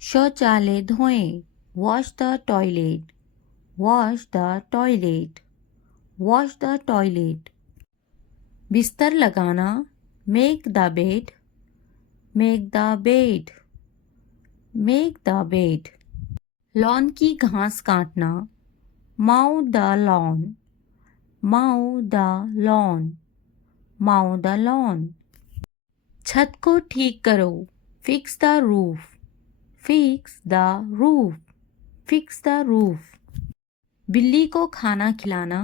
शौचालय धोएं, wash the toilet, wash the toilet, wash the toilet. बिस्तर लगाना, make the bed, make the bed, make the bed. Lawn की घास काटना, mow the lawn, mow the lawn, mow the lawn. छत को ठीक करो, fix the roof, fix the roof, fix the roof. बिल्ली को खाना खिलाना,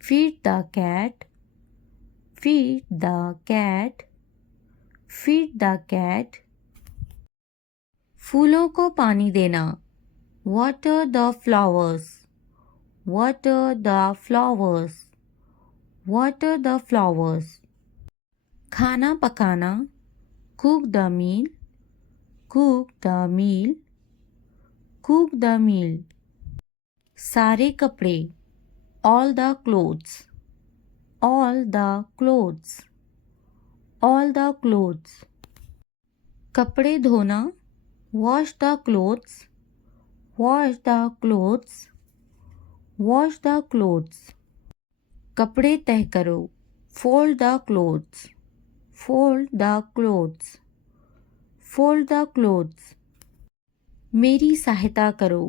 feed the cat, feed the cat, feed the cat. फूलों को पानी देना, water the flowers, water the flowers, water the flowers. खाना पकाना, cook the meal, cook the meal, cook the meal. सारे कपड़े, all the clothes, all the clothes, all the clothes. कपड़े धोना, wash the clothes, wash the clothes, wash the clothes. कपड़े तह करो, fold the clothes, fold the clothes, fold the clothes. मेरी सहायता करो,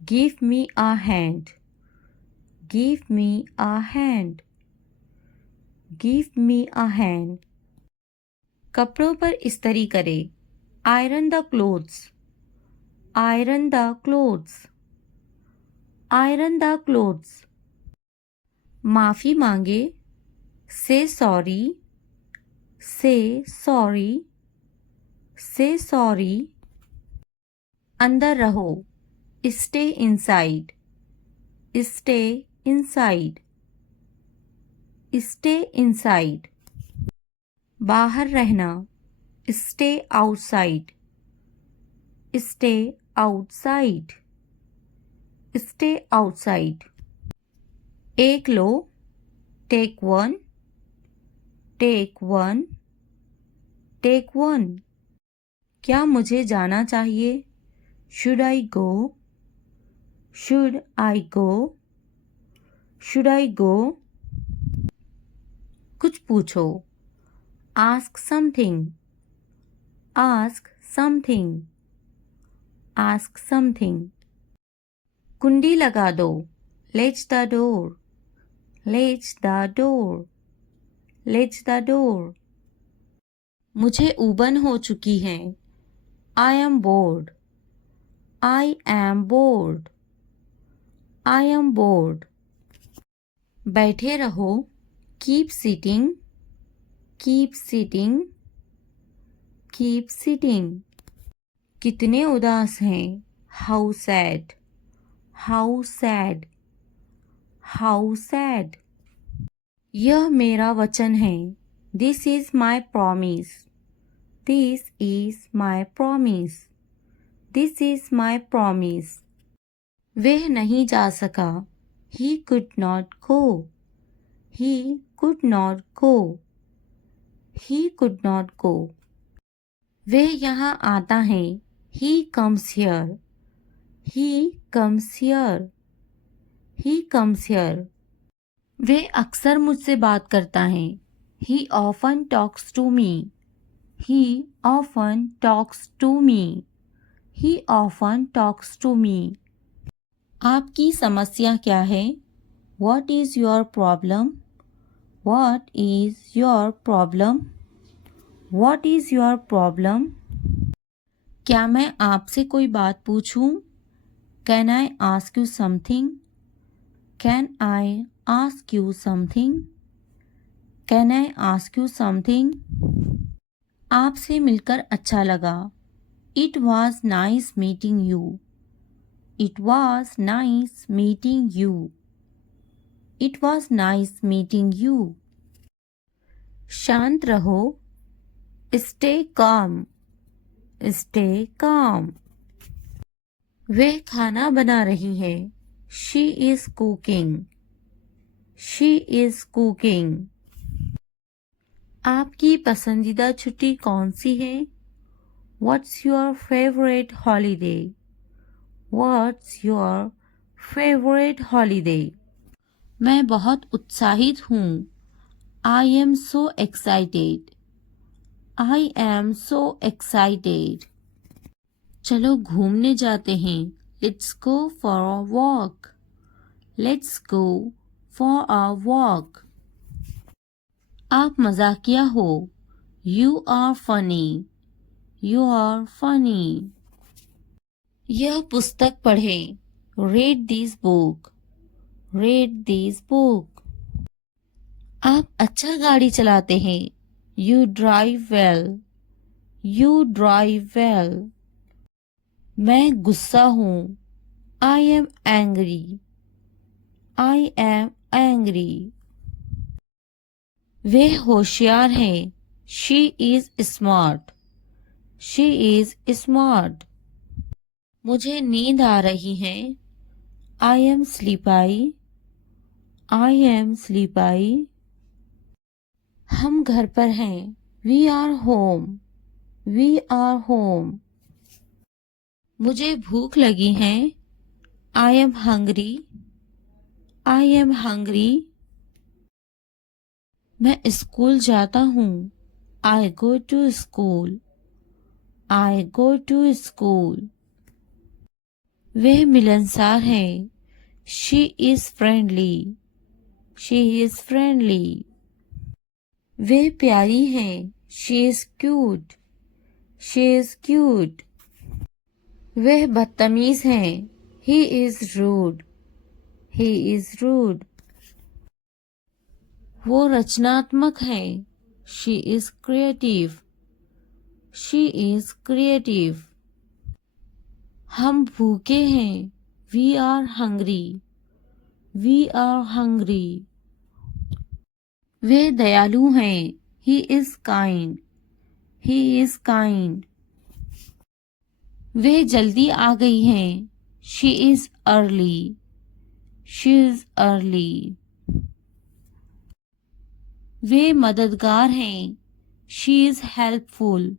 give me a hand, give me a hand, give me a hand. कपड़ों पर इस्त्री करे, iron the clothes, iron the clothes, iron the clothes. माफ़ी मांगे, से सॉरी, से सॉरी, से सॉरी। अंदर रहो, stay inside, stay inside, stay inside. बाहर रहना, stay outside, stay outside, stay outside. एक लो, take one, take one, take one. क्या मुझे जाना चाहिए, should I go, should I go, should I go. कुछ पूछो, ask something, ask something, ask something. कुंडी लगा दो, latch the door, latch the door, latch the door. मुझे ऊबन हो चुकी है, I am bored, I am bored, I am board. बैठे रहो, keep sitting, keep sitting, keep sitting. कितने उदास हैं, how sad, how sad, how sad. यह मेरा वचन है, this is my promise, this is my promise, this is my promise. वह नहीं जा सका, he could not go, he could not go, he could not go. वह यहाँ आता है, he comes here, he comes here, he comes here. वह अक्सर मुझसे बात करता है, he often talks to me, he often talks to me, he often talks to me. आपकी समस्या क्या है, what is your problem, what is your problem, what is your problem. क्या मैं आपसे कोई बात पूछूं, can I ask you something, can I ask you something, can I ask you something. आपसे मिलकर अच्छा लगा, it was nice meeting you, it was nice meeting you, it was nice meeting you. शांत रहो, स्टे काम, स्टे काम। वह खाना बना रही है, she is cooking, she is cooking. आपकी पसंदीदा छुट्टी कौन सी है, What's your favorite holiday? What's your favorite holiday? मैं बहुत उत्साहित हूँ. I am so excited. I am so excited. चलो घूमने जाते हैं. Let's go for a walk. Let's go for a walk. आप मजाकिया हो. You are funny. You are funny. यह पुस्तक पढ़ें. Read this book. Read this book. आप अच्छा गाड़ी चलाते हैं. You drive well. You drive well. मैं गुस्सा हूँ. I am angry. I am angry. वे होशियार हैं. She is smart. She is smart. मुझे नींद आ रही है. I am sleepy. I am sleepy. हम घर पर हैं. We are home. We are home. मुझे भूख लगी है. I am hungry. I am hungry. मैं स्कूल जाता हूँ. I go to school. I go to school. वे मिलनसार हैं. She is friendly. She is friendly. वे प्यारी हैं. She is cute. She is cute. वह बदतमीज हैं. He is rude. He is rude. वो रचनात्मक हैं. She is creative. She is creative. हम भूखे हैं. We are hungry. We are hungry. वे दयालु हैं. He is kind. He is kind. वे जल्दी आ गई हैं. She is early. She is early. वे मददगार हैं. She is helpful.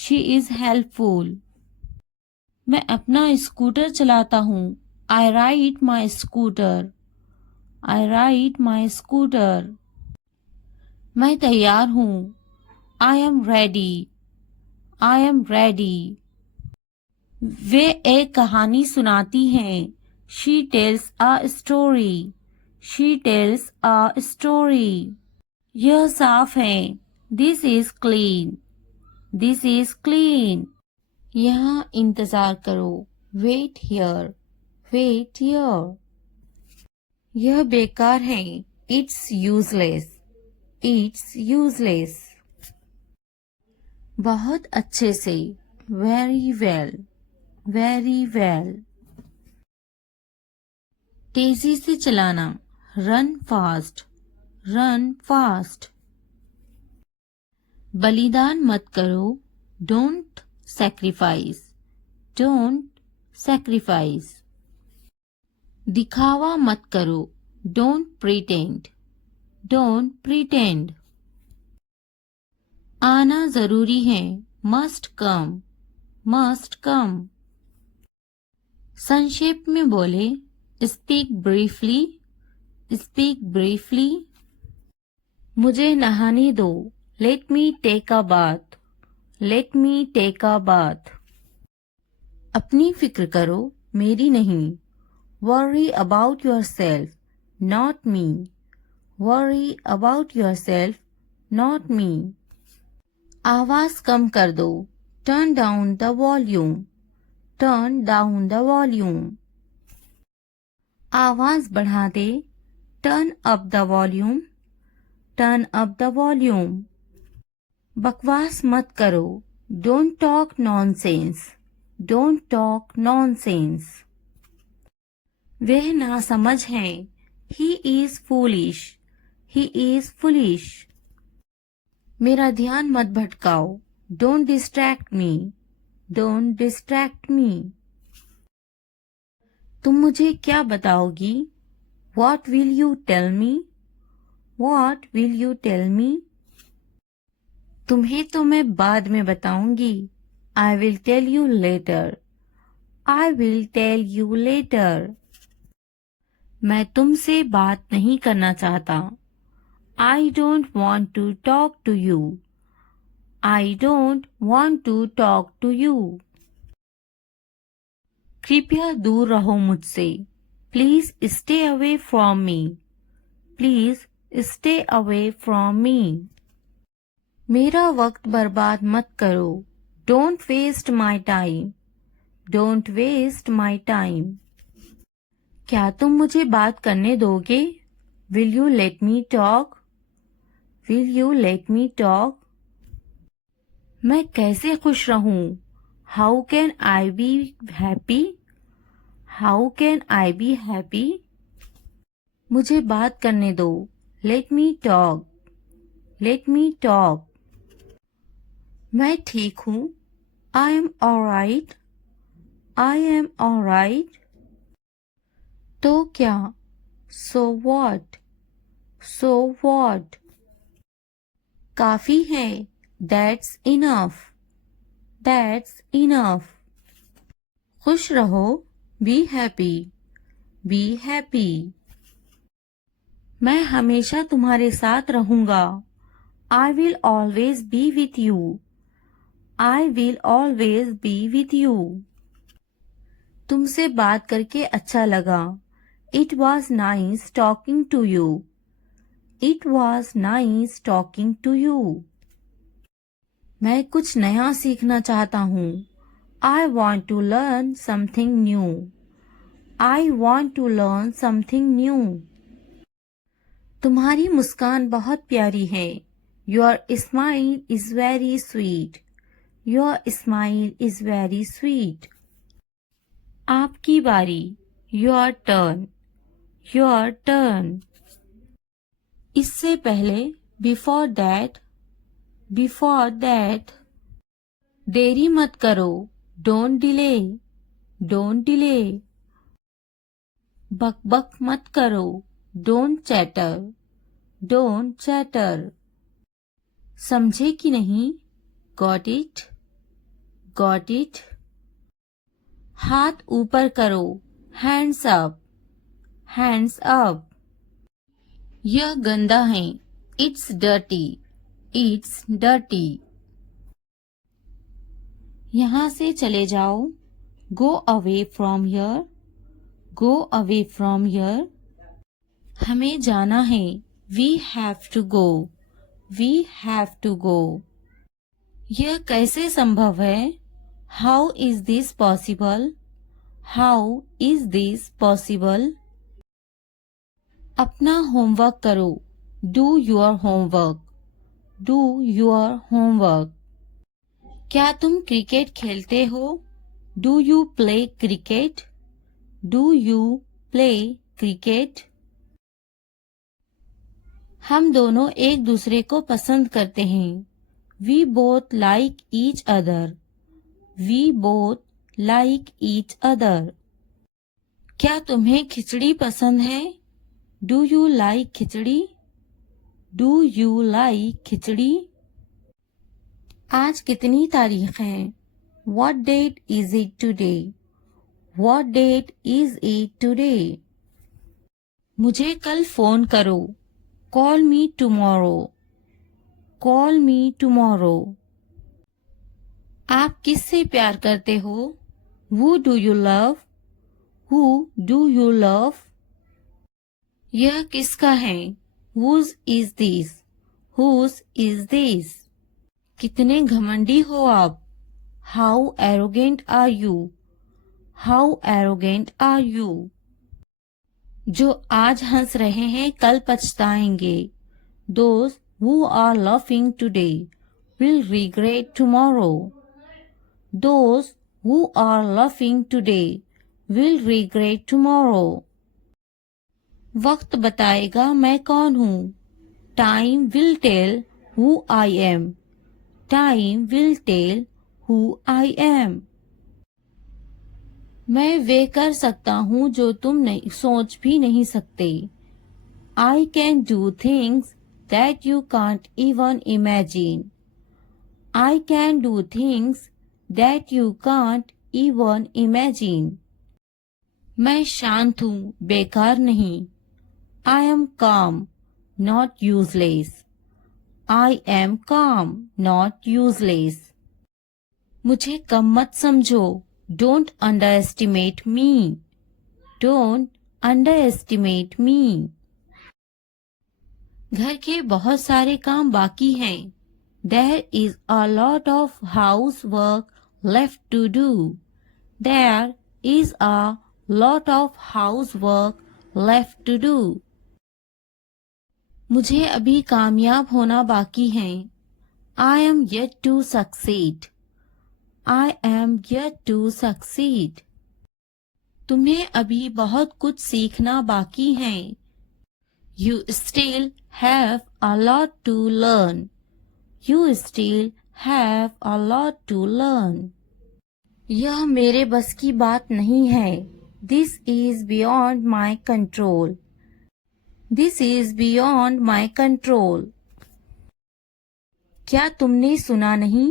She is helpful. मैं अपना स्कूटर चलाता हूँ. I ride my scooter. I ride my scooter. मैं तैयार हूँ. I am ready. I am ready. वे एक कहानी सुनाती हैं. She tells a story. She tells a story. यह साफ है. This is clean. This is clean. यहाँ इंतजार करो. Wait here. Wait here. यह बेकार है. It's useless. It's useless. बहुत अच्छे से. Very well. Very well. तेजी से चलाना. Run fast. Run fast. बलिदान मत करो. Don't sacrifice. Don't sacrifice. दिखावा मत करो. Don't pretend. Don't pretend. आना जरूरी है. Must come. Must come. संक्षेप में बोले. Speak briefly. Speak briefly. मुझे नहाने दो. Let me take a bath. Let me take a bath. अपनी फिक्र करो. मेरी नहीं. Worry about yourself. Not me. Worry about yourself. Not me. आवाज कम कर दो. Turn down the volume. Turn down the volume. आवाज बढ़ा दे. Turn up the volume. Turn up the volume. बकवास मत करो. Don't talk nonsense. Don't talk nonsense. वह नासमझ हैं. He is foolish. He is foolish. मेरा ध्यान मत भटकाओ. Don't distract me. Don't distract me. तुम मुझे क्या बताओगी? What will you tell me? What will you tell me? तुम्हें तो मैं बाद में बताऊंगी. I will tell you later. I will tell you later. मैं तुमसे बात नहीं करना चाहता. I don't want to talk to you. I don't want to talk to you. कृपया दूर रहो मुझसे. Please stay away from me. Please stay away from me. मेरा वक्त बर्बाद मत करो. Don't waste my time. Don't waste my time. क्या तुम मुझे बात करने दोगे? Will you let me talk? Will you let me talk? मैं कैसे खुश रहूं? How can I be happy? How can I be happy? मुझे बात करने दो. Let me talk. Let me talk. मैं ठीक हूँ. I am alright. I am alright. तो क्या? So what? So what? काफी है. That's enough. That's enough. खुश रहो. Be happy. Be happy. मैं हमेशा तुम्हारे साथ रहूंगा. I will always be with you. I will always be with you. तुमसे बात करके अच्छा लगा. It was nice talking to you. It was nice talking to you. मैं कुछ नया सीखना चाहता हूँ. I want to learn something new. I want to learn something new. तुम्हारी मुस्कान बहुत प्यारी है. Your smile is very sweet. Your smile is very sweet. आपकी बारी. Your turn. Your turn. इससे पहले. Before that. Before that. देरी मत करो. Don't delay. Don't delay. बक बक मत करो. Don't chatter. Don't chatter. समझे कि नहीं? Got it? Got it? हाथ ऊपर करो. Hands up. Hands up. यह गंदा है. It's dirty. It's dirty. यहाँ से चले जाओ. Go away from here. Go away from here. हमें जाना है. We have to go. We have to go. यह कैसे संभव है? How is this possible? How is this possible? अपना होमवर्क करो. Do your homework. Do your homework. क्या तुम क्रिकेट खेलते हो? Do you play cricket? Do you play cricket? हम दोनों एक दूसरे को पसंद करते हैं. We both like each other. We both like each other. क्या तुम्हें खिचड़ी पसंद है? Do you like khichdi? Do you like खिचड़ी? आज कितनी तारीख है? What date is it today? What date is it today? मुझे कल फोन करो. Call me tomorrow. Call me tomorrow. आप किससे प्यार करते हो? Who do you love? Who do you love? यह किसका है? Whose is this? Whose is this? कितने घमंडी हो आप? How arrogant are you? How arrogant are you? जो आज हंस रहे हैं कल पछताएंगे. Those who are laughing today will regret tomorrow. Those who are laughing today will regret tomorrow. वक्त बताएगा मैं कौन हूँ. Time will tell who I am. Time will tell who I am. मैं वे कर सकता हूँ जो तुम नहीं सोच भी नहीं सकते. I can do things that you can't even imagine. I can do things that you can't even imagine. मैं शांत हूँ, बेकार नहीं. I am calm, not useless. I am calm, not useless. मुझे कम मत समझो. Don't underestimate me. Don't underestimate me. घर के बहुत सारे काम बाकी हैं. There is a lot of housework left to do. There is a lot of housework left to do. मुझे अभी कामयाब होना बाकी है. I am yet to succeed. I am yet to succeed. तुम्हें अभी बहुत कुछ सीखना बाकी है. You still have a lot to learn. You still have a lot to learn. यह मेरे बस की बात नहीं है. This is beyond my control. This is beyond my control. क्या तुमने सुना नहीं?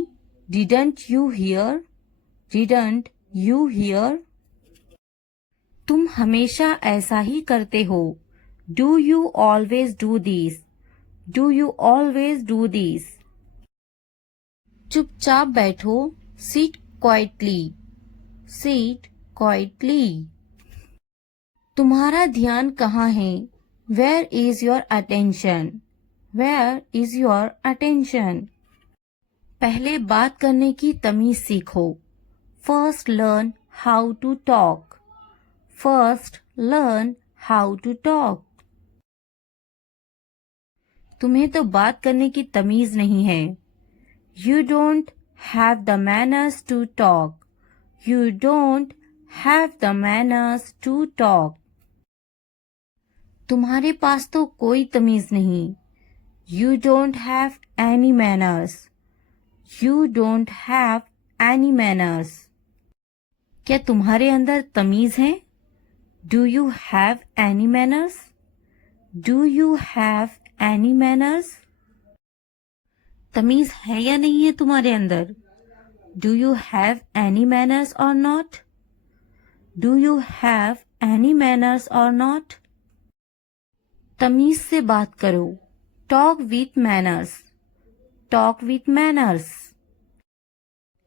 Didn't you hear? Didn't you hear? तुम हमेशा ऐसा ही करते हो. Do you always do this? Do you always do this? चुपचाप बैठो. Sit quietly. Sit quietly. तुम्हारा ध्यान कहाँ है? Where is your attention? Where is your attention? पहले बात करने की तमीज सीखो. First learn how to talk. First learn how to talk. तुम्हें तो बात करने की तमीज नहीं है. You don't have the manners to talk. You don't have the manners to talk. तुम्हारे पास तो कोई तमीज नहीं. You don't have any manners. You don't have any manners. क्या तुम्हारे अंदर तमीज है? Do you have any manners? Do you have any manners? तमीज है या नहीं है तुम्हारे अंदर? Do you have any manners or not? Do you have any manners or not? तमीज से बात करो. Talk with manners. Talk with manners.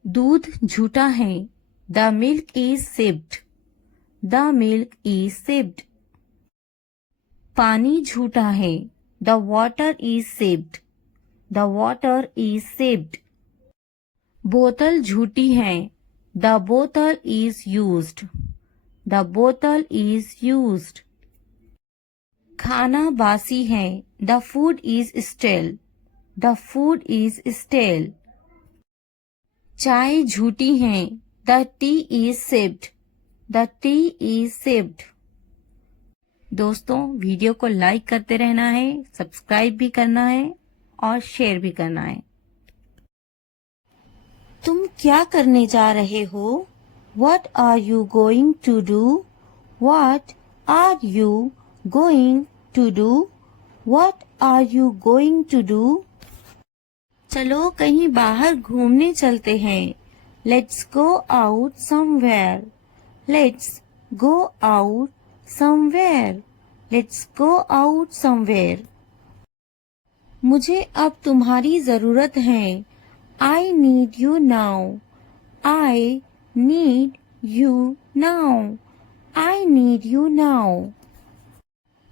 दूध झूठा है. The milk is sipped. The milk is sipped. पानी झूठा है. The water is sipped. The water is sipped. बोतल झूठी है. The bottle is used. The bottle is used. खाना बासी है. The food is stale. The food is stale. चाय झूठी है. The tea is sipped. The tea is sipped. दोस्तों, वीडियो को लाइक करते रहना है, सब्सक्राइब भी करना है और शेयर भी करना है. तुम क्या करने जा रहे हो? What are you going to do? What are you going to do? What are you going to do? चलो कहीं बाहर घूमने चलते हैं. Let's go out somewhere. Let's go out somewhere. Let's go out somewhere. मुझे अब तुम्हारी जरूरत है. I need you now. I need you now. I need you now.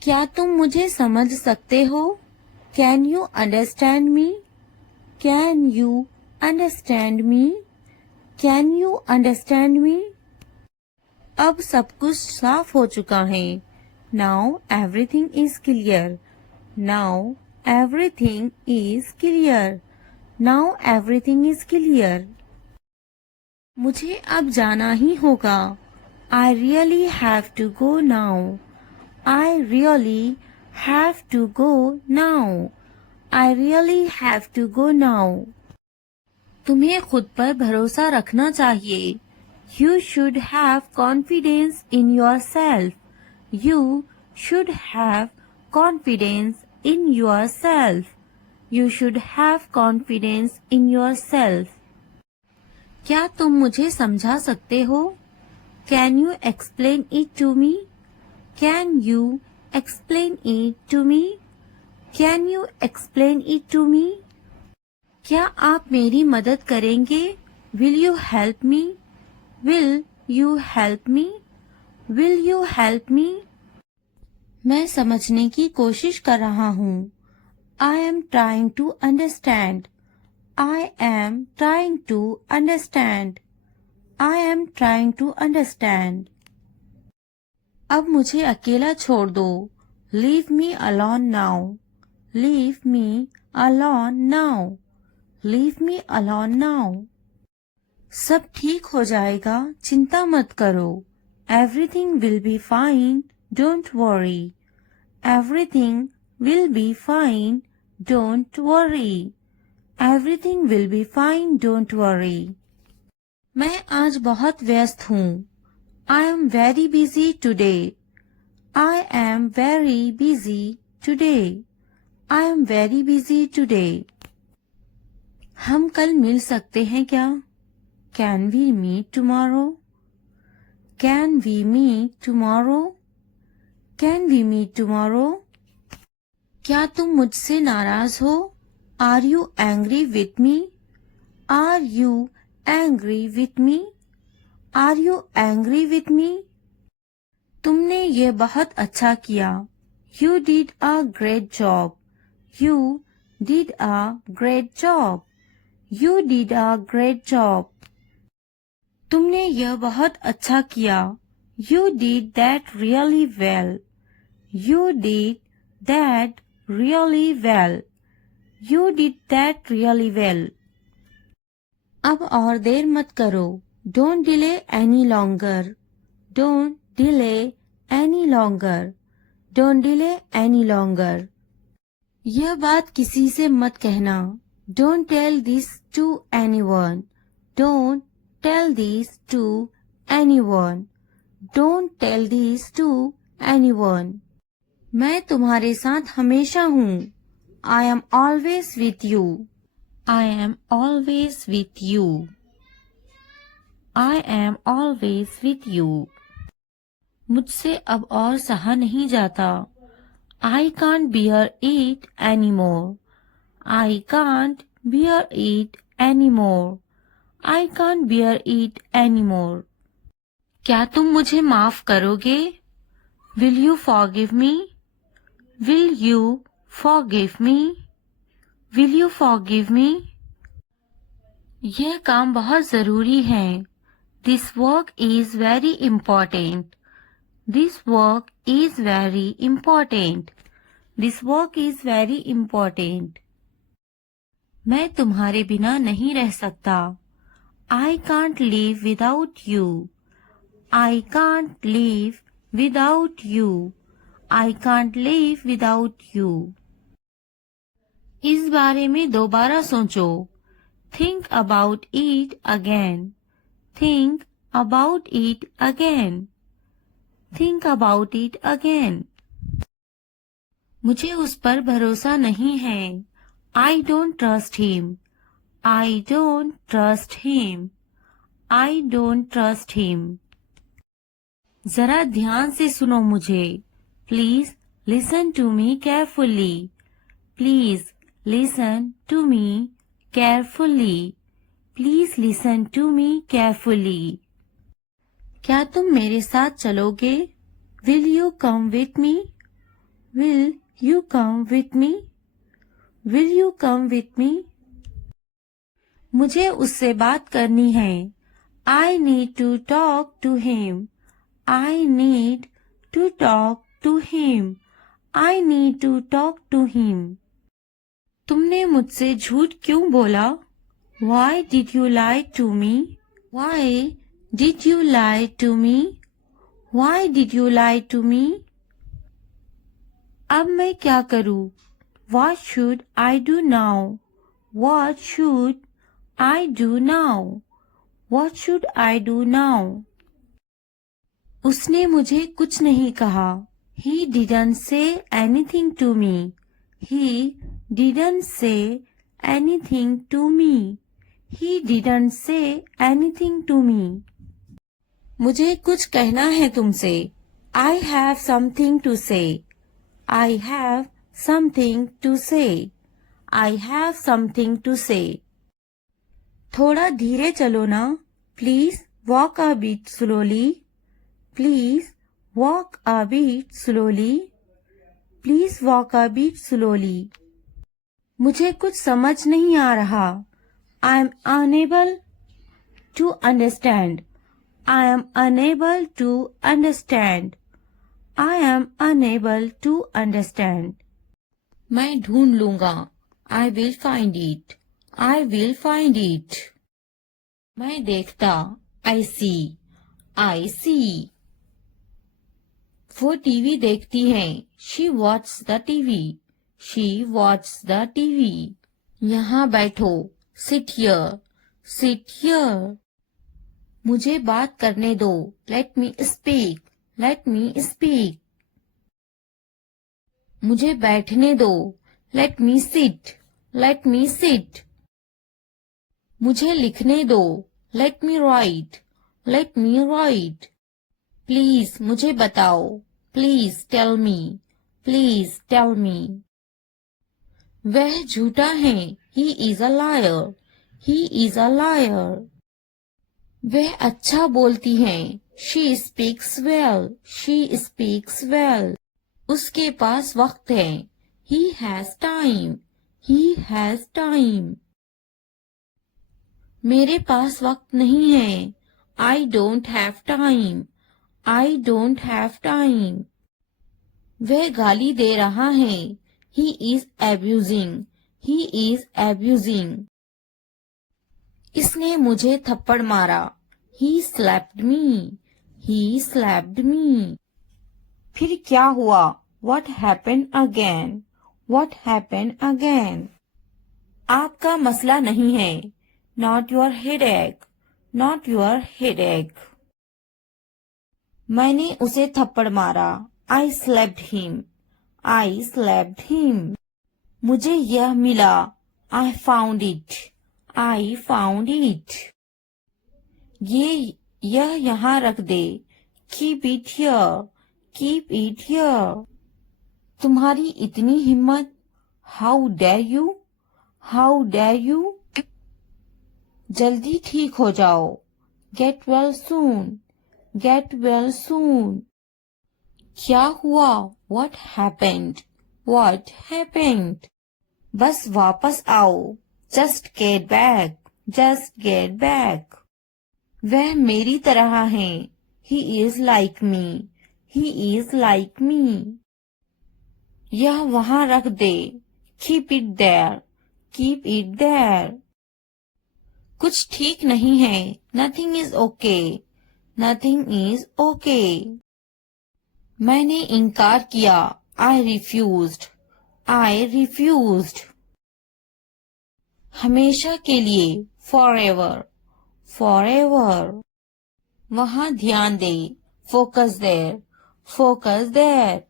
क्या तुम मुझे समझ सकते हो? Can you understand me? Can you understand me? Can you understand me? अब सब कुछ साफ हो चुका है. Now everything is clear. Now everything is clear. Now everything is clear. मुझे अब जाना ही होगा. I really have to go now. I really have to go now. I really have to go now. तुम्हें खुद पर भरोसा रखना चाहिए. You should have confidence in yourself. You should have confidence in yourself. You should have confidence in yourself. क्या तुम मुझे समझा सकते हो? Can you explain it to me? Can you explain it to me? Can you explain it to me? क्या आप मेरी मदद करेंगे? Will you help me? Will you help me? Will you help me? मैं समझने की कोशिश कर रहा हूँ. I am trying to understand. I am trying to understand. I am trying to understand. अब मुझे अकेला छोड़ दो. Leave me alone now. Leave me alone now. Leave me alone now. सब ठीक हो जाएगा, चिंता मत करो. Everything will be fine. Don't worry. Everything will be fine. Don't worry. Everything will be fine. Don't worry. मैं आज बहुत व्यस्त हूँ. I am very busy today. I am very busy today. I am very busy today. हम कल मिल सकते हैं क्या? Can we meet tomorrow? Can we meet tomorrow? Can we meet tomorrow? क्या तुम मुझसे नाराज हो? Are you angry with me? Are you angry with me? Are you angry with me? तुमने ये बहुत अच्छा किया. You did a great job. You did a great job. You did a great job. तुमने यह बहुत अच्छा किया. You did that really well. You did that really well. You did that really well. अब और देर मत करो. Don't delay any longer. Don't delay any longer. Don't delay any longer. यह बात किसी से मत कहना. Don't tell this to anyone. Don't tell this to anyone. Don't tell this to anyone. मैं तुम्हारे साथ हमेशा हूँ. I am always with you. I am always with you. I am always with you. मुझसे अब और सहा नहीं जाता. I can't bear it anymore. I can't bear it anymore. I can't bear it anymore. क्या तुम मुझे माफ करोगे? Will you forgive me? Will you forgive me? Will you forgive me? यह काम बहुत जरूरी है. This work is very important. This work is very important. This work is very important. मैं तुम्हारे बिना नहीं रह सकता. I can't live without you. I can't live without you. I can't live without you. इस बारे में दोबारा सोचो. Think about it again. Think about it again. Think about it again. मुझे उस पर भरोसा नहीं है. I don't trust him. I don't trust him. I don't trust him. जरा ध्यान से सुनो मुझे. Please listen to me carefully. Please listen to me carefully. Please listen to me carefully. क्या तुम मेरे साथ चलोगे? Will you come with me? Will you come with me? Will you come with me? मुझे उससे बात करनी है. I need to talk to him. I need to talk to him. I need to talk to him. तुमने मुझसे झूठ क्यों बोला? Why did you lie to me? Why did you lie to me? Why did you lie to me? अब मैं क्या करूं? What should I do now? What should I do now? What should I do now? उसने मुझे कुछ नहीं कहा. He didn't say anything to me. He didn't say anything to me. He didn't say anything to me. मुझे कुछ कहना है तुमसे. I have something to say. I have something to say. I have something to say. थोड़ा धीरे चलो ना. Please walk a bit slowly. Please walk a bit slowly. Please walk a bit slowly. मुझे कुछ समझ नहीं आ रहा. I am unable to understand. I am unable to understand. I am unable to understand. मैं ढूंढ लूंगा. I will find it. I will find it. मैं देखता. I see. I see. वो टीवी देखती है. She watches the TV. She watches the TV. यहाँ बैठो. Sit here. Sit here. मुझे बात करने दो. Let me speak. Let me speak. मुझे बैठने दो. Let me sit. Let me sit. मुझे लिखने दो. Let me write. Let me write. Please मुझे बताओ. Please tell me. Please tell me. वह झूठा है. He is a liar. He is a liar. वह अच्छा बोलती है. She speaks well. She speaks well. उसके पास वक्त है. He has time. He has time. मेरे पास वक्त नहीं है. I don't have time. I don't have time. वह गाली दे रहा है. He is abusing. He is abusing. इसने मुझे थप्पड़ मारा. He slapped me. He slapped me. फिर क्या हुआ? What happened again? What happened again? आपका मसला नहीं है. Not your headache. Not your headache. मैंने उसे थप्पड़ मारा. I slapped him. I slapped him. मुझे यह मिला. I found it. I found it. यह यहाँ रख दे. Keep it here. Keep it here. तुम्हारी इतनी हिम्मत. How dare you? How dare you? जल्दी ठीक हो जाओ. Get well soon. Get well soon. क्या हुआ? What happened? What happened? बस वापस आओ. Just get back. Just get back. वह मेरी तरह है. He is like me. He is like me. यह वहाँ रख दे. Keep it there. Keep it there. कुछ ठीक नहीं है. Nothing is okay. Nothing is okay. मैंने इनकार किया. I refused. I refused. हमेशा के लिए. Forever. Forever. वहाँ ध्यान दे. Focus there. Focus there.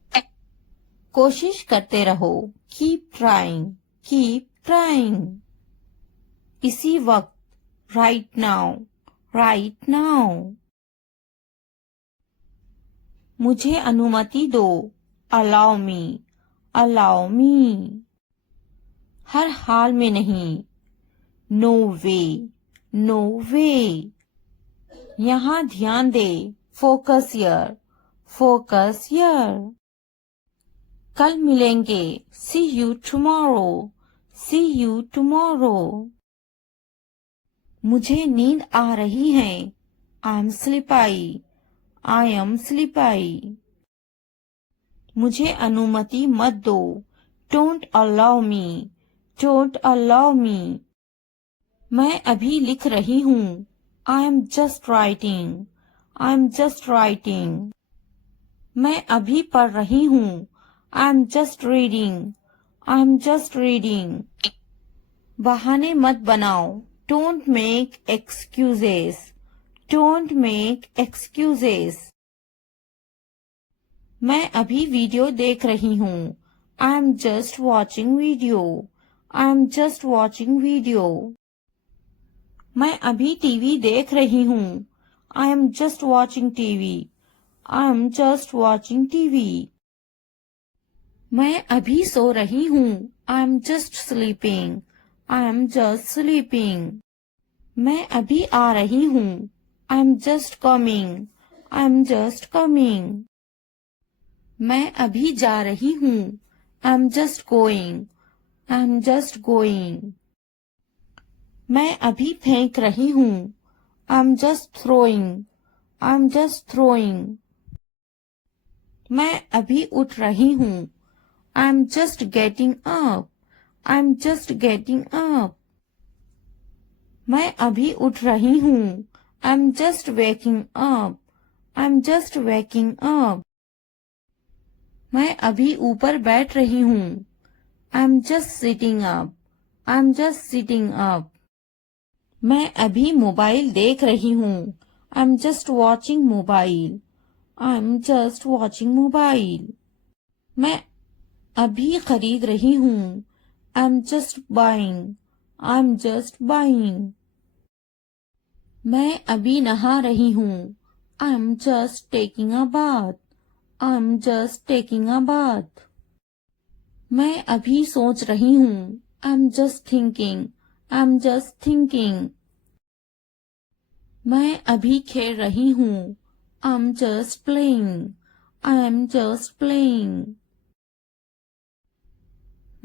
कोशिश करते रहो. Keep trying. Keep trying. इसी वक्त. Right now. Right now. मुझे अनुमति दो. Allow me. Allow me. हर हाल में नहीं. No way. No way. यहाँ ध्यान दे. Focus here. Focus here. कल मिलेंगे. See you tomorrow. See you tomorrow. मुझे नींद आ रही है. I am sleepy. I am sleepy. मुझे अनुमति मत दो. Don't allow me. Don't allow me. मैं अभी लिख रही हूँ. I am just writing. I am just writing. मैं अभी पढ़ रही हूँ. I am just reading. I am just reading. बहाने मत बनाओ. Don't make excuses. Don't make excuses. मैं अभी वीडियो देख रही हूँ. I am just watching video. I am just watching video. मैं अभी टीवी देख रही हूँ. I am just watching TV. I am just watching TV. मैं अभी सो रही हूँ. I am just sleeping. I am just sleeping. मैं अभी आ रही हूँ. I am just coming. I am just coming. मैं अभी जा रही हूँ. I am just going. I am just going. मैं अभी फेंक रही हूँ. I am just throwing. I am just throwing. मैं अभी उठ रही हूँ. I am just getting up. I am just getting up. मैं अभी उठ रही हूँ. I am just waking up. I am just waking up. मैं अभी ऊपर बैठ रही हूँ. I am just sitting up. I am just sitting up. मैं अभी मोबाइल देख रही हूँ. I am just watching mobile. I am just watching mobile. मैं अभी खरीद रही हूँ. I am just buying. I am just buying. मैं अभी नहा रही हूँ. I am just taking a bath. I am just taking a bath. मैं अभी सोच रही हूँ. I am just thinking. I am just thinking. मैं अभी खेल रही हूँ. I am just playing. I am just playing.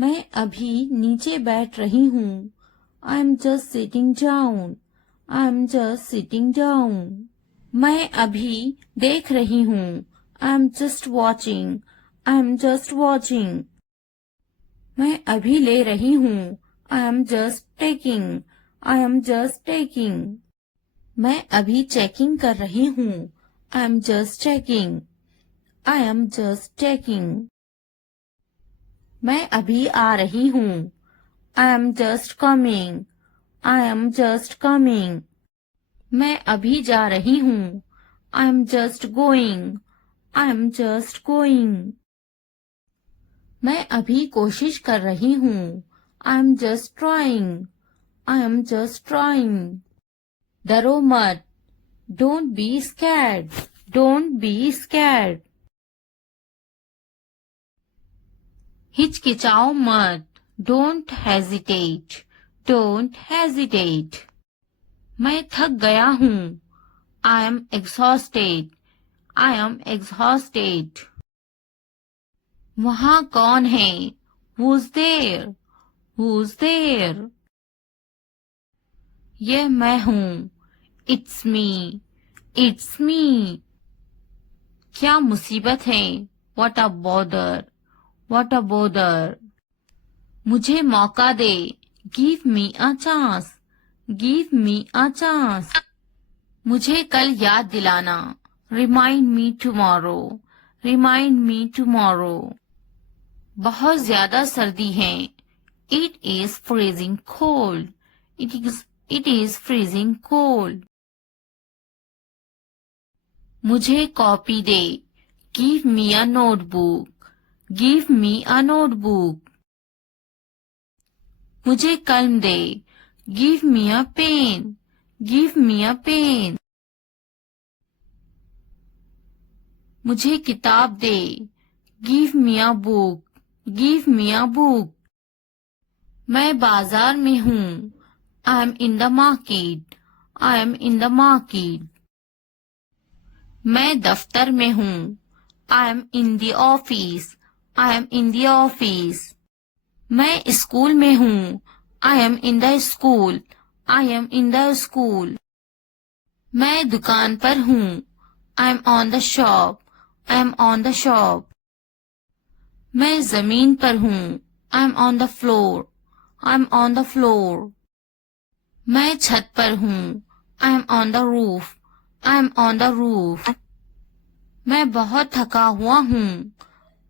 मैं अभी नीचे बैठ रही हूँ. I am just sitting down. I am just sitting down. मैं अभी देख रही हूँ. I am just watching. I am just watching. मैं अभी ले रही हूँ. I am just taking. I am just taking. मैं अभी चेकिंग कर रही हूँ. I am just checking. I am just checking. मैं अभी आ रही हूँ. I am just coming. I am just coming. मैं अभी जा रही हूँ. I am just going. I am just going. मैं अभी कोशिश कर रही हूँ. I am just trying. I am just trying. डरो मत. Don't be scared. Don't be scared. हिचकिचाओ मत. Don't hesitate. Don't hesitate. मैं थक गया हूँ. I am exhausted. I am exhausted. वहाँ कौन है? Who's there? Who's there? यह मैं हूँ. It's me. It's me. क्या मुसीबत है? What a bother. What a bother. मुझे मौका दे. Give me a chance. Give me a chance. मुझे कल याद दिलाना. Remind me tomorrow. Remind me tomorrow. बहुत ज्यादा सर्दी है. It is freezing cold. It is freezing cold. मुझे copy they. Give me a notebook. Give me a notebook. मुझे कलम दे. Give me a pen. Give me a pen. मुझे किताब दे. Give me a book. Give me a book. मैं बाजार में हूँ. I am in the market. I am in the market. मैं दफ्तर में हूँ. I am in the office. I am in the office. मैं स्कूल में हूँ. I am in the school. I am in the school. मैं दुकान पर हूँ. I am on the shop. I am on the shop. मैं जमीन पर हूँ. I am on the floor. I am on the floor. मैं छत पर हूँ. I am on the roof. I am on the roof. मैं बहुत थका हुआ हूँ.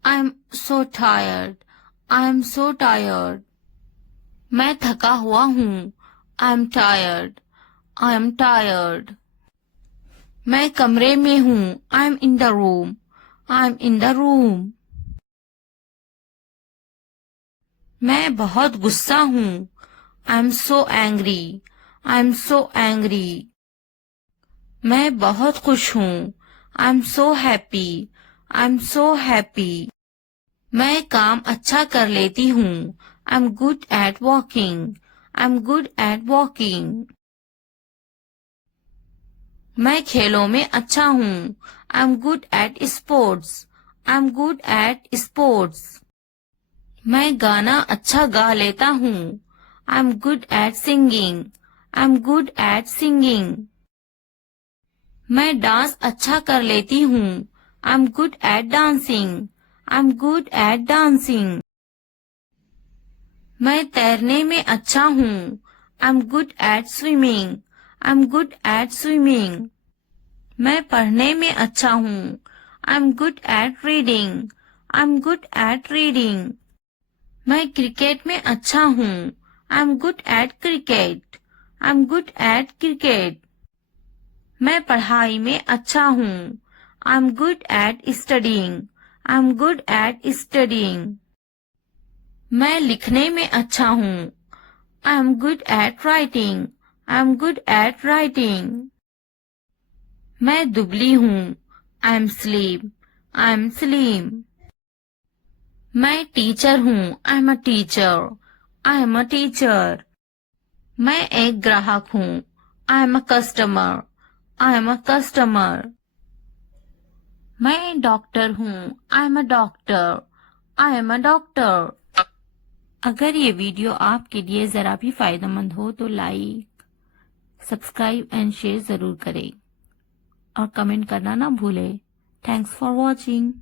I am so tired. I am so tired. मैं थका हुआ हूँ. I am tired. I am tired. मैं कमरे में हूँ. I am in the room. I am in the room. मैं बहुत गुस्सा हूँ. I am so angry. I am so angry. मैं बहुत खुश हूँ। I am so happy. I am so happy. मैं काम अच्छा कर लेती हूँ। I am good at walking. I am good at walking. मैं खेलों में अच्छा हूँ। I am good at sports. I am good at sports. मैं गाना अच्छा गा लेता हूँ। I am good at singing. I am good at singing. मैं डांस अच्छा कर लेती हूँ। I am good at dancing. I am good at dancing. मैं तैरने में अच्छा हूँ। I am good at swimming. I am good at swimming. मैं पढ़ने में अच्छा हूँ। I am good at reading. I am good at reading. मैं क्रिकेट में अच्छा हूँ। I am good at cricket. I am good at cricket. मैं पढ़ाई में अच्छा हूँ। I am good at studying. I am good at studying. मैं लिखने में अच्छा हूँ। I am good at writing. I am good at writing. मैं दुबली हूँ। I M slim. I am slim. मैं टीचर हूँ। I am a teacher. I am a teacher. मैं एक ग्राहक हूँ। I am a customer. I am a customer. मैं doctor हूँ। I am a doctor. I am a doctor. अगर ये वीडियो आपके लिए जरा भी फायदेमंद हो तो लाइक, सब्सक्राइब एंड शेयर जरूर करें और कमेंट करना ना भूलें। Thanks for watching.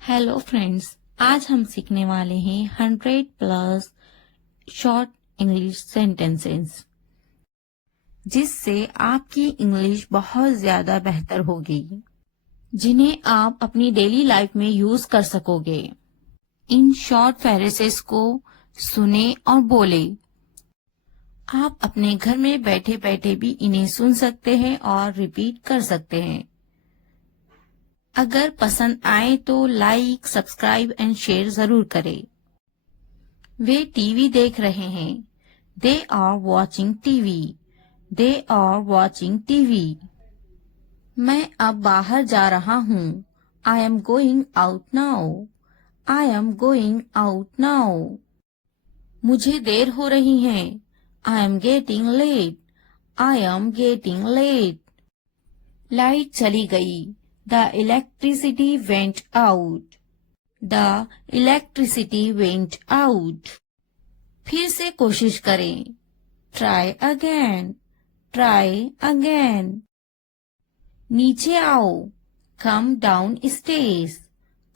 Hello friends, आज हम सीखने वाले हैं 100+ शॉर्ट इंग्लिश सेंटेंसेस, जिससे आपकी इंग्लिश बहुत ज्यादा बेहतर होगी, जिन्हें आप अपनी डेली लाइफ में यूज कर सकोगे। इन शॉर्ट फ्रेजेस को सुने और बोले। आप अपने घर में बैठे बैठे भी इन्हें सुन सकते हैं और रिपीट कर सकते हैं। अगर पसंद आए तो लाइक, सब्सक्राइब एंड शेयर जरूर करें। वे टीवी देख रहे हैं। They are watching TV. They are watching TV. मैं अब बाहर जा रहा हूँ। I am going out now. I am going out now. मुझे देर हो रही है। I am getting late. I am getting late. Light चली गई। The electricity went out. The electricity went out. फिर से कोशिश करें। Try again. Try again. नीचे आओ। Come down stairs.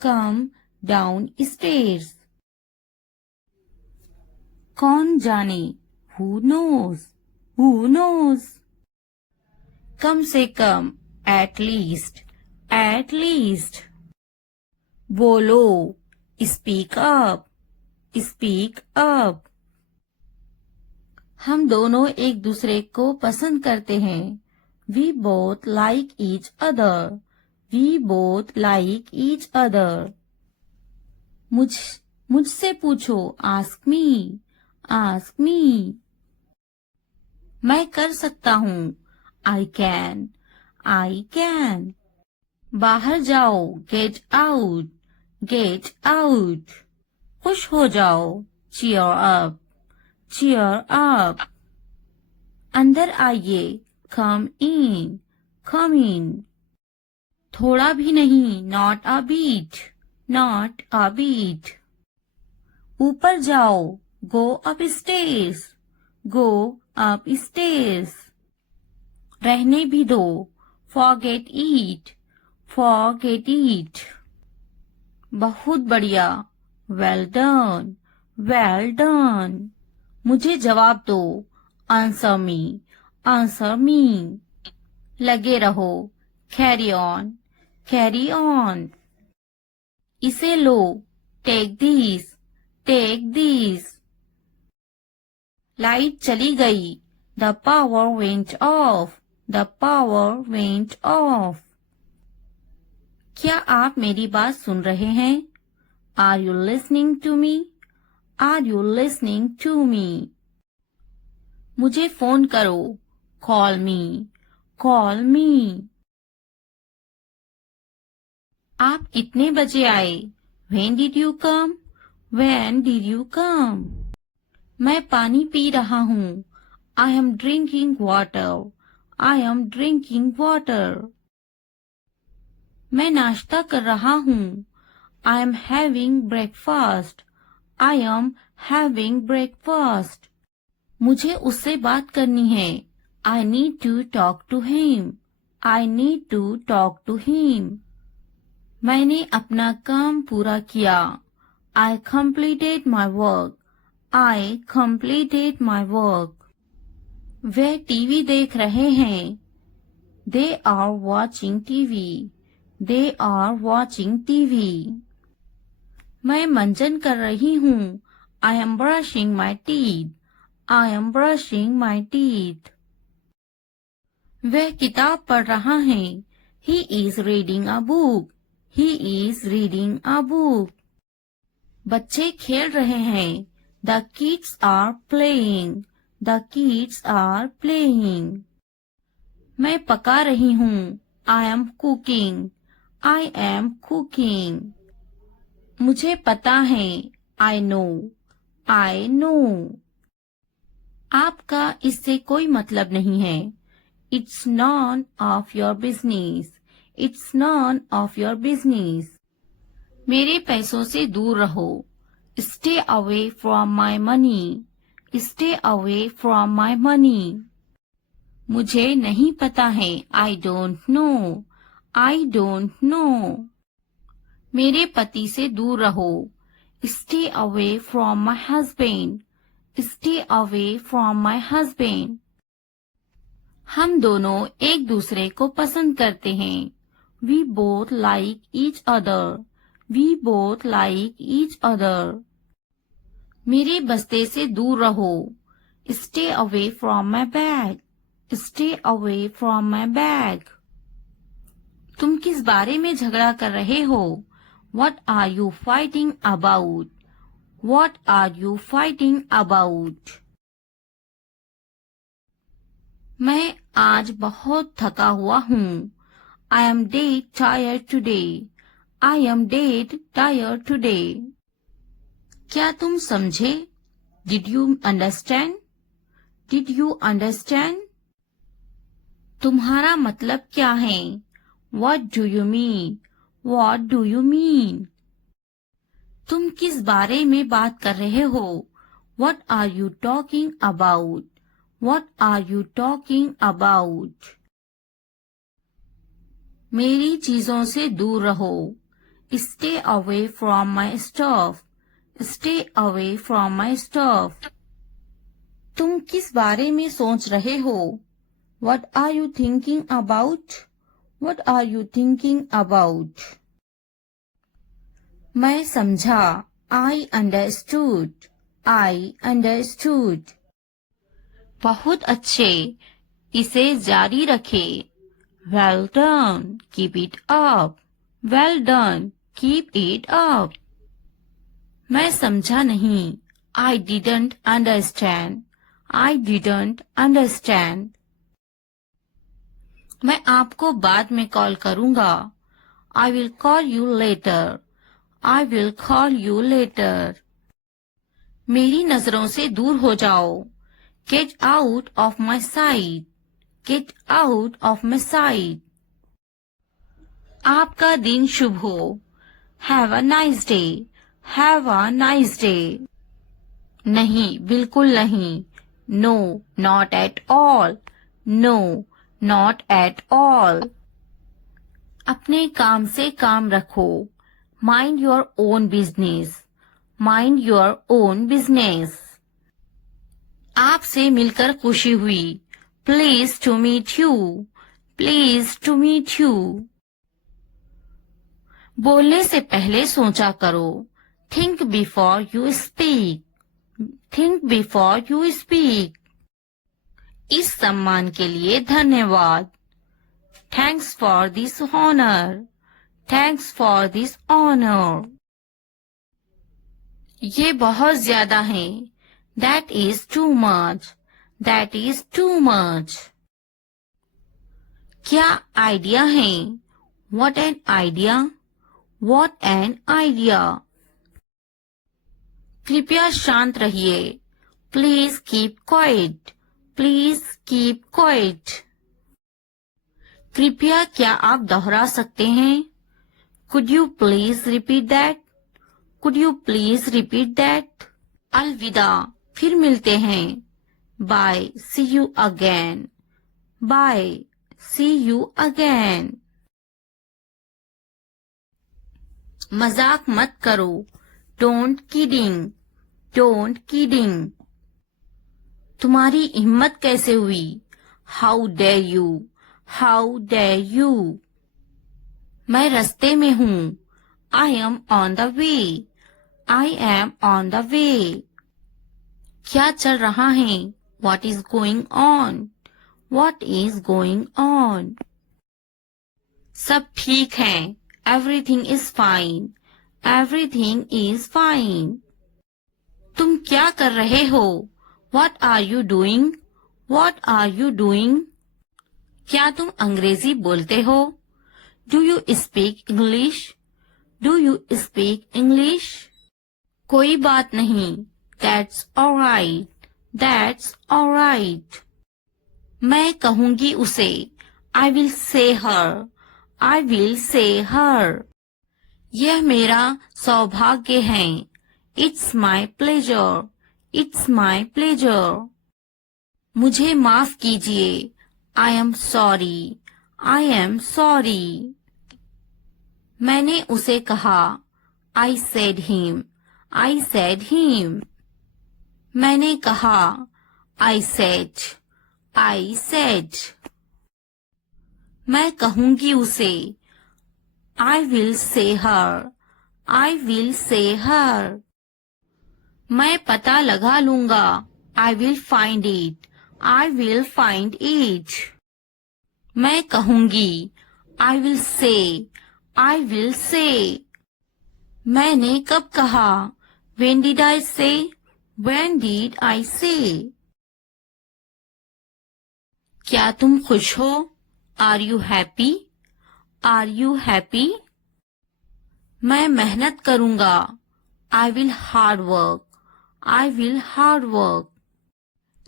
Come down stairs. कौन जाने? Who knows? Who knows? कम से कम, एट लीस्ट। At least. बोलो, स्पीक अप। Speak up. हम दोनों एक दूसरे को पसंद करते हैं। We both like each other. We both like each other. मुझसे पूछो। Ask me. Ask me. मैं कर सकता हूँ। I can. I can. बाहर जाओ। Get out. Get out. खुश हो जाओ। Cheer up. Cheer up. अंदर आइए। Come in. Come in. थोड़ा भी नहीं। Not a beat. Not a beat. ऊपर जाओ। Go upstairs. Go upstairs. रहने भी दो। Forget it. Forget it. बहुत बढ़िया। Well done. Well done. मुझे जवाब दो। Answer me. Answer me. लगे रहो। Carry on. Carry on. इसे लो। Take this. Take this. लाइट चली गई। The power went off. The power went off. क्या आप मेरी बात सुन रहे हैं? Are you listening to me? Are you listening to me? मुझे फोन करो, कॉल मी, कॉल मी। आप कितने बजे आए? When did you come? When did you come? मैं पानी पी रहा हूँ। I am drinking water. I am drinking water. मैं नाश्ता कर रहा हूँ। I am having breakfast. I am having breakfast. मुझे उससे बात करनी है। I need to talk to him. I need to talk to him. मैंने अपना काम पूरा किया। I completed my work. I completed my work. Way TV देख रहे हैं। They are watching TV. They are watching TV. मैं मंजन कर रही हूँ। I am brushing my teeth. I am brushing my teeth. वह किताब पढ़ रहा है। He is reading a book. He is reading a book. बच्चे खेल रहे हैं। The kids are playing. The kids are playing. मैं पका रही हूँ। I am cooking. I am cooking. मुझे पता है। I know. I know. आपका इससे कोई मतलब नहीं है। It's none of your business. It's none of your business. मेरे पैसों से दूर रहो। Stay away from my money. Stay away from my money. मुझे नहीं पता है। I don't know. I don't know. मेरे पति से दूर रहो। Stay away from my husband. Stay away from my husband. हम दोनों एक दूसरे को पसंद करते हैं। We both like each other. We both like each other. मेरे बस्ते से दूर रहो। Stay away from my bag. Stay away from my bag. तुम किस बारे में झगड़ा कर रहे हो? What are you fighting about? What are you fighting about? मैं आज बहुत थका हुआ हूँ। I am dead tired today. I am dead tired today. क्या तुम समझे? Did you understand? Did you understand? तुम्हारा मतलब क्या है? What do you mean? What do you mean? तुम किस बारे में बात कर रहे हो? What are you talking about? What are you talking about? मेरी चीजों से दूर रहो। Stay away from my stuff. Stay away from my stuff. तुम किस बारे में सोच रहे हो? What are you thinking about? What are you thinking about? मैं समझा। I understood. I understood. बहुत अच्छे। इसे जारी रखे। Well done. Keep it up. Well done. Keep it up. मैं समझा नहीं। I didn't understand. I didn't understand. मैं आपको बाद में कॉल करूंगा। I will call you later. I will call you later. मेरी नजरों से दूर हो जाओ। Get out of my sight. Get out of my sight. आपका दिन शुभ हो। Have a nice day. Have a nice day. नहीं, बिल्कुल नहीं। No, not at all. No, not at all. अपने काम से काम रखो। Mind your own business. Mind your own business. आपसे मिलकर खुशी हुई। Pleased to meet you. Pleased to meet you. बोलने से पहले सोचा करो। Think before you speak. Think before you speak. इस सम्मान के लिए धन्यवाद। Thanks for this honor. Thanks for this honor. ये बहुत ज्यादा है। That is too much. That is too much. क्या आइडिया है? What an idea. What an idea. कृपया शांत रहिए. Please keep quiet. Please keep quiet. कृपया क्या आप दोहरा सकते हैं? Could you please repeat that? Could you please repeat that? अलविदा, फिर मिलते हैं. Bye, see you again. Bye, see you again. मजाक मत करो. Don't kidding. Don't kidding. तुम्हारी हिम्मत कैसे हुई? How dare you? How dare you? मैं रास्ते में हूँ. I am on the way. I am on the way. क्या चल रहा है? What is going on? What is going on? सब ठीक है. Everything is fine. Everything is fine. तुम क्या कर रहे हो? What are you doing? What are you doing? क्या तुम अंग्रेजी बोलते हो? Do you speak English? Do you speak English? कोई बात नहीं. That's all right. That's all right. मैं कहूंगी उसे. I will say her. I will say her. यह मेरा सौभाग्य है. It's my pleasure. It's my pleasure. मुझे माफ कीजिए. I am sorry. I am sorry. मैंने उसे कहा. I said him. I said him. मैंने कहा. I said. I said. मैं कहूंगी उसे. I will say her. I will say her. मैं पता लगा लूंगा. I will find it. I will find it. मैं कहूंगी. I will say. I will say. मैंने कब कहा? When did I say? When did I say? क्या तुम खुश हो? Are you happy? Are you happy? मैं मेहनत करूंगा. I will hard work. I will hard work.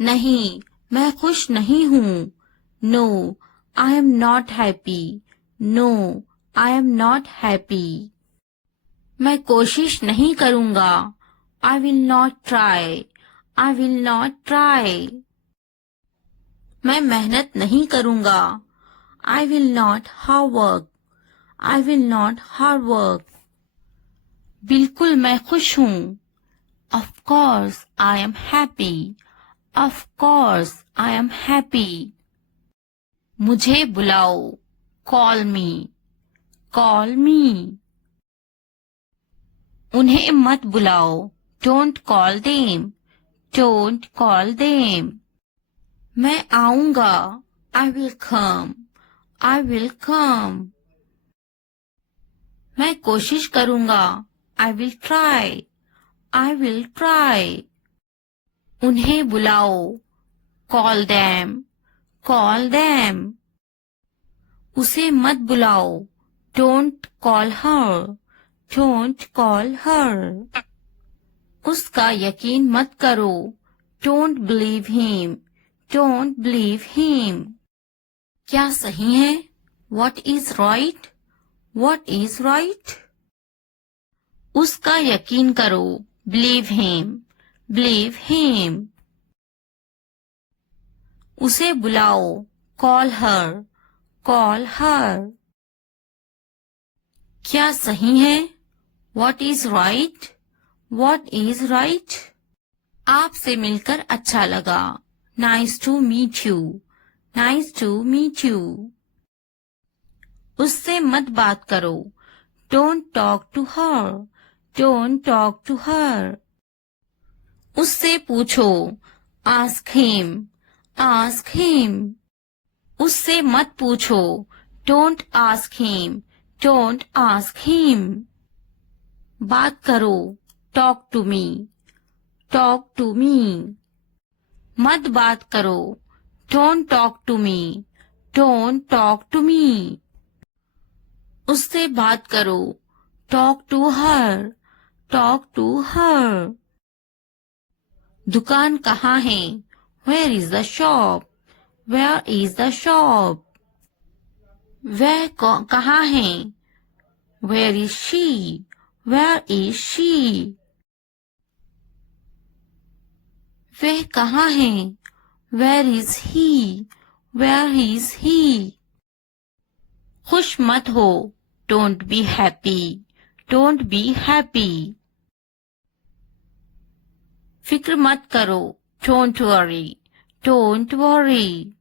नहीं, मैं खुश नहीं हूँ. No, I am not happy. No, I am not happy. मैं कोशिश नहीं करूंगा. I will not try. I will not try. मैं मेहनत नहीं करूंगा. I will not hard work. I will not hard work. बिल्कुल मैं खुश हूँ. Of course I am happy. Of course I am happy. मुझे बुलाओ. Call me. Call me. उन्हें मत बुलाओ. Don't call them. Don't call them. मैं आऊंगा. I will come. I will come. मैं कोशिश करूंगा. I will try. I will try. उन्हें बुलाओ. Call them. Call them. उसे मत बुलाओ. Don't call her. Don't call her. उसका यकीन मत करो. Don't believe him. Don't believe him. क्या सही है? What is right? What is right? उसका यकीन करो. Believe him. Believe him. उसे बुलाओ. Call her. Call her. क्या सही है? What is right? What is right? आपसे मिलकर अच्छा लगा. Nice to meet you. Nice to meet you. उससे मत बात करो. Don't talk to her. Don't talk to her. उससे पूछो. Ask him. Ask him. उससे मत पूछो. Don't ask him. Don't ask him. बात करो. Talk to me. Talk to me. मत बात करो, don't talk to me, don't talk to me. उससे बात करो, talk to her, talk to her. दुकान कहाँ है, where is the shop, where is the shop. वह कहाँ है, where is she, where is she. वह कहाँ है, where is he, where is he. खुश मत हो, don't be happy, don't be happy. फिक्र मत करो, डोंट वरी, डोंट वरी।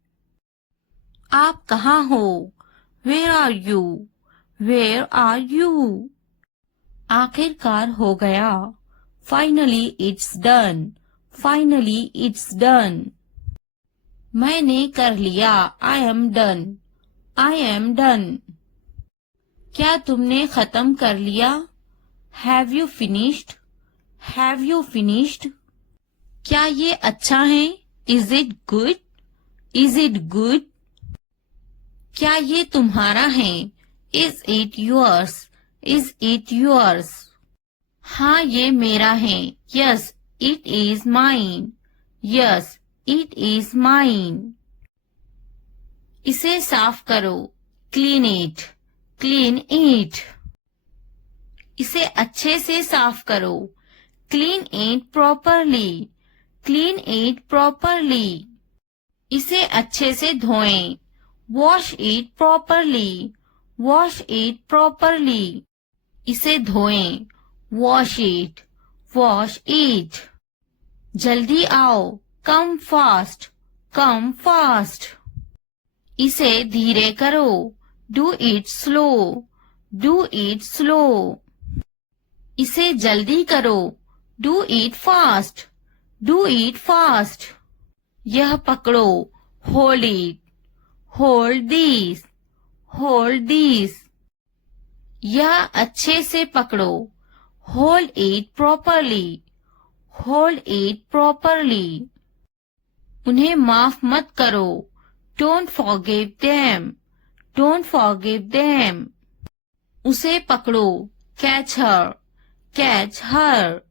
आप कहाँ हो, where are you, where are you. आखिरकार हो गया, finally it's done, finally it's done. मैंने कर लिया, I am done, I am done. क्या तुमने खत्म कर लिया, have you finished, have you finished. क्या ये अच्छा है, is it good, is it good. क्या ये तुम्हारा है, is it yours, is it yours. हाँ ये मेरा है, yes it is mine, yes it is mine. इसे साफ करो, क्लीन इट, क्लीन इट। इसे अच्छे से साफ करो, clean it properly, clean it properly. इसे अच्छे से धोएं, wash it properly, wash it properly. इसे धोएं, वॉश इट, वॉश इट। जल्दी आओ, कम फास्ट, कम फास्ट। इसे धीरे करो, do it slow, do it slow. इसे जल्दी करो, do it fast, do it fast. यह पकड़ो, hold it, hold this, hold this. यह अच्छे से पकड़ो, hold it properly, hold it properly. उन्हें माफ मत करो, don't forgive them, don't forgive them. उसे पकड़ो, कैच हर, कैच हर।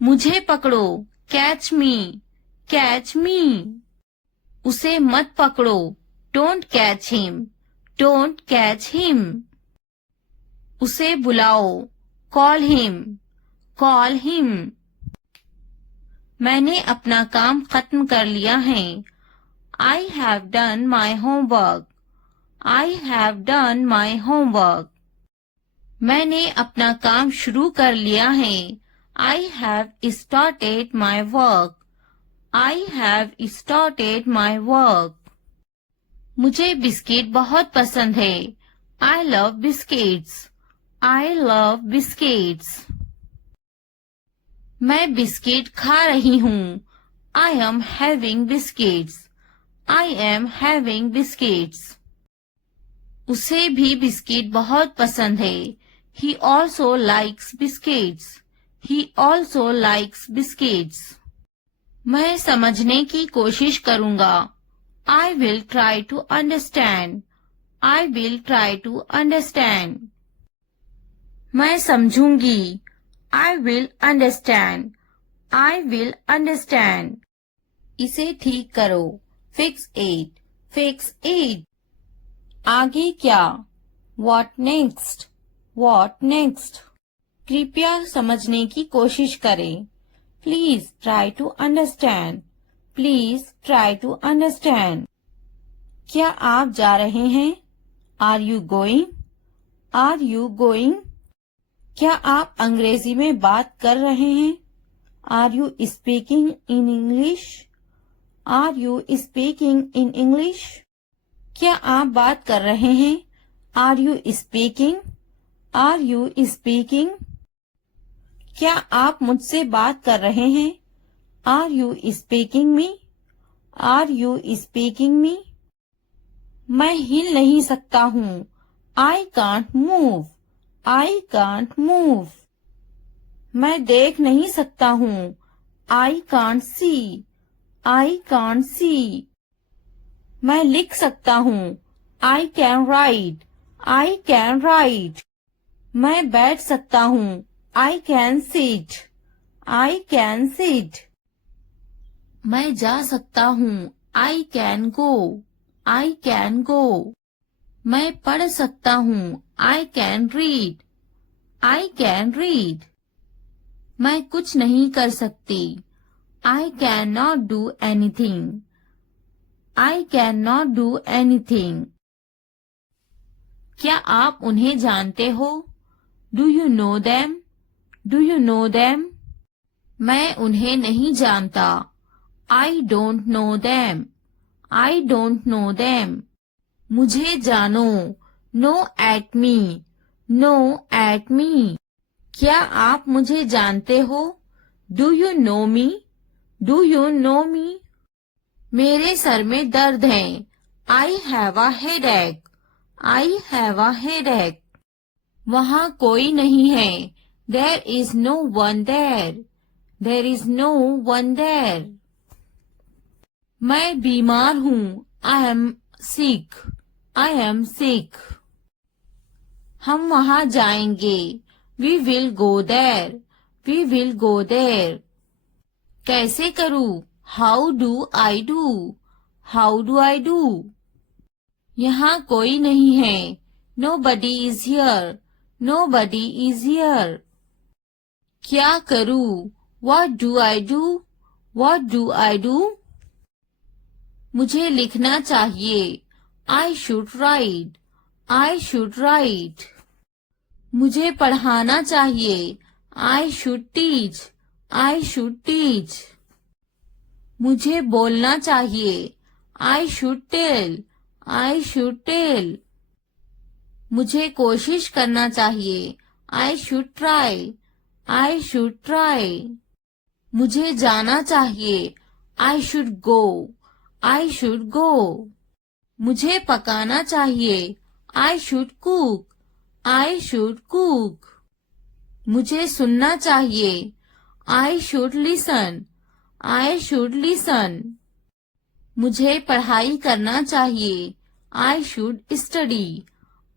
मुझे पकड़ो, कैच मी, कैच मी। उसे मत पकड़ो, don't catch him, don't catch him. उसे बुलाओ, कॉल हिम, कॉल हिम। मैंने अपना काम खत्म कर लिया है, I have done my homework, I have done my homework. मैंने अपना काम शुरू कर लिया है, I have started my work, I have started my work. मुझे बिस्किट बहुत पसंद है, I love biscuits, I love biscuits. मैं बिस्किट खा रही हूँ, I am having biscuits, I am having biscuits. उसे भी बिस्किट बहुत पसंद है, he also likes biscuits, he also likes biscuits। मैं समझने की कोशिश करूंगा, I will try to understand, I will try to understand। मैं समझूंगी, I will understand, I will understand। इसे ठीक करो, fix it, fix it। आगे क्या, what next, what next। कृपया समझने की कोशिश करें, please try to understand, please try to understand. क्या आप जा रहे हैं, are you going, are you going. क्या आप अंग्रेजी में बात कर रहे हैं, are you speaking in English, are you speaking in English. क्या आप बात कर रहे हैं, are you speaking, are you speaking. क्या आप मुझसे बात कर रहे हैं, are you speaking me, are you speaking me. मैं हिल नहीं सकता हूँ, I can't move, I can't move. मैं देख नहीं सकता हूँ, I can't see, I can't see. मैं लिख सकता हूँ. I can write. I can write. मैं बैठ सकता हूँ. I can sit. I can sit. मैं जा सकता हूँ. I can go. I can go. मैं पढ़ सकता हूँ. I can read. I can read. मैं कुछ नहीं कर सकती. I cannot do anything. I cannot do anything. क्या आप उन्हें जानते हो? Do you know them? Do you know them? मैं उन्हें नहीं जानता. I don't know them. I don't know them. मुझे जानो. No at me. No at me. क्या आप मुझे जानते हो? Do you know me? Do you know me? मेरे सर में दर्द है. I have a headache. I have a headache. वहाँ कोई नहीं है. There is no one there. There is no one there. मैं बीमार हूँ. I am sick. I am sick. हम वहाँ जाएंगे. We will go there. We will go there. कैसे करूँ? How do I do? How do I do? यहाँ कोई नहीं है. Nobody is here. Nobody is here. क्या करूँ? What do I do? What do I do? मुझे लिखना चाहिए. I should write. I should write. मुझे पढ़ाना चाहिए. I should teach. I should teach. मुझे बोलना चाहिए. I should tell. I should tell. मुझे कोशिश करना चाहिए. I should try. I should try. मुझे जाना चाहिए. I should go. I should go. मुझे पकाना चाहिए. I should cook. I should cook. मुझे सुनना चाहिए. I should listen. I should listen. मुझे पढ़ाई करना चाहिए. I should study.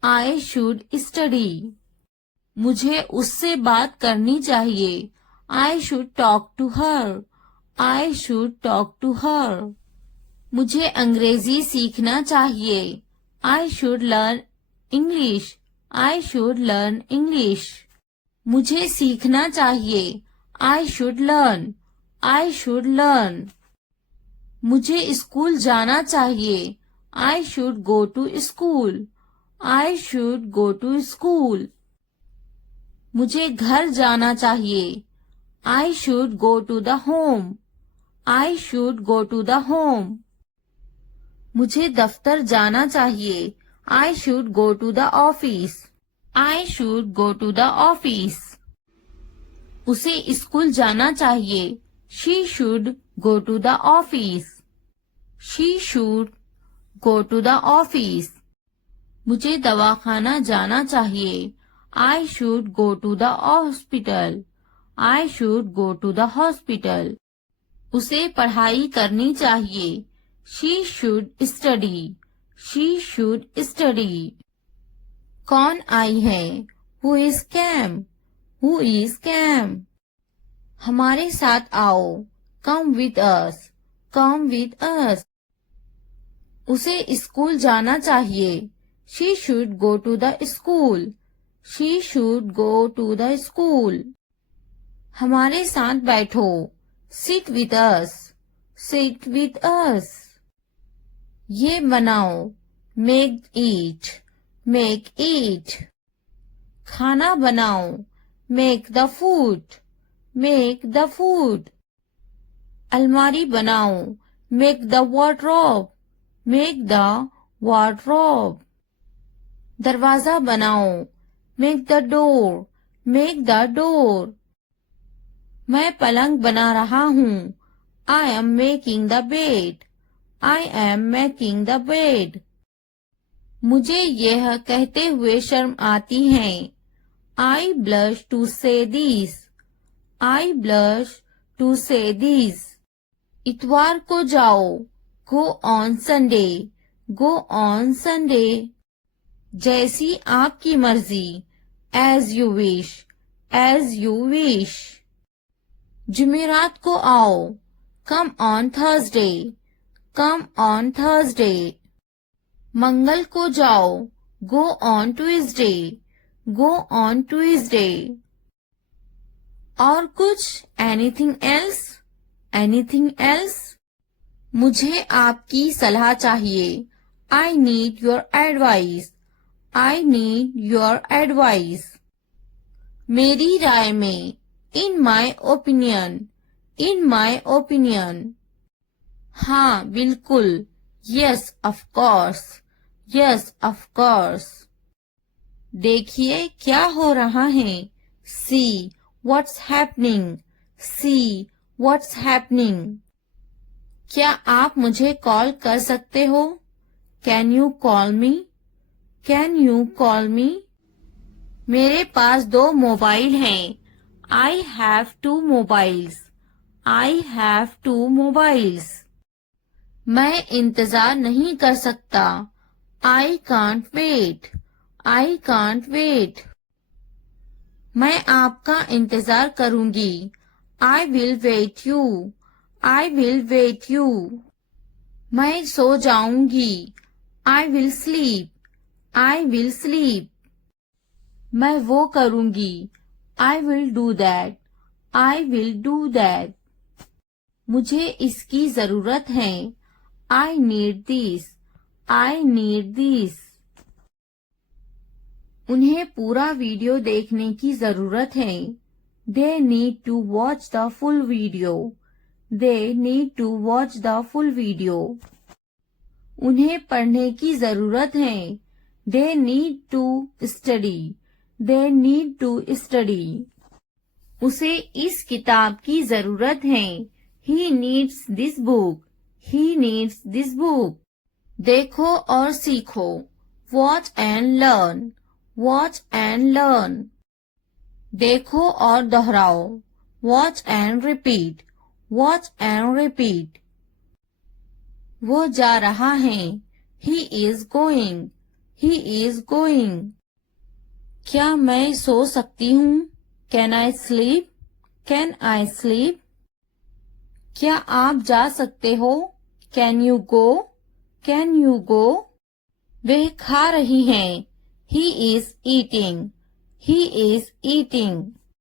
I should study. मुझे उससे बात करनी चाहिए. I should talk to her. I should talk to her. मुझे अंग्रेजी सीखना चाहिए. I should learn English. I should learn English. मुझे सीखना चाहिए. I should learn. I should learn. मुझे स्कूल जाना चाहिए. I should go to school. I should go to school. मुझे घर जाना चाहिए. I should go to the home. I should go to the home. मुझे दफ्तर जाना चाहिए. I should go to the office. I should go to the office. उसे school जाना चाहिए. She should go to the office. She should go to the office. मुझे दवाखाना जाना चाहिए. I should go to the hospital. I should go to the hospital. उसे पढ़ाई करनी चाहिए. She should study. She should study. कौन आई है? Who is came? Who is came? हमारे साथ आओ. Come with us. Come with us. उसे स्कूल जाना चाहिए. She should go to the school. She should go to the school. हमारे साथ बैठो. Sit with us. Sit with us. ये बनाओ. Make it. Make it. खाना बनाओ. Make the food. Make the food. अलमारी बनाओ. Make the wardrobe. Make the wardrobe. दरवाजा बनाओ. Make the door. Make the door. मैं पलंग बना रहा हूँ. I am making the bed. I am making the bed. मुझे यह कहते हुए शर्म आती है. I blush to say this. I blush to say this. इतवार को जाओ, go on Sunday, go on Sunday. जैसी आपकी मर्जी, as you wish, as you wish. जुमेरात को आओ, come on Thursday, come on Thursday. मंगल को जाओ, go on Tuesday, go on Tuesday. और कुछ, एनीथिंग एल्स, एनीथिंग एल्स। मुझे आपकी सलाह चाहिए, I need your advice, I need your advice. मेरी राय में, इन my opinion, in my opinion. हाँ बिल्कुल, yes of course, yes of course. देखिए क्या हो रहा है, see what's happening, see what's happening. क्या आप मुझे कॉल कर सकते हो, can you call me, can you call me. मेरे पास 2 मोबाइल हैं, I have 2 mobiles, I have 2 mobiles. मैं इंतजार नहीं कर सकता, I can't wait, I can't wait. मैं आपका इंतजार करूंगी, I will wait you, I will wait you. मैं सो जाऊंगी, I will sleep, I will sleep. मैं वो करूंगी, I will do that, I will do that. मुझे इसकी जरूरत है, I need this, I need this. उन्हें पूरा वीडियो देखने की जरूरत है, they need to watch the full video, they need to watch the full video. उन्हें पढ़ने की जरूरत है, they need to study, they need to study. उसे इस किताब की जरूरत है, he needs this book, he needs this book. देखो और सीखो, watch and learn, watch and learn. देखो और दोहराओ, watch and repeat, watch and repeat. वो जा रहा है, he is going, he is going. क्या मैं सो सकती हूँ, can I sleep, can I sleep. क्या आप जा सकते हो, can you go, can you go. वे खा रही हैं, he is eating, he is eating।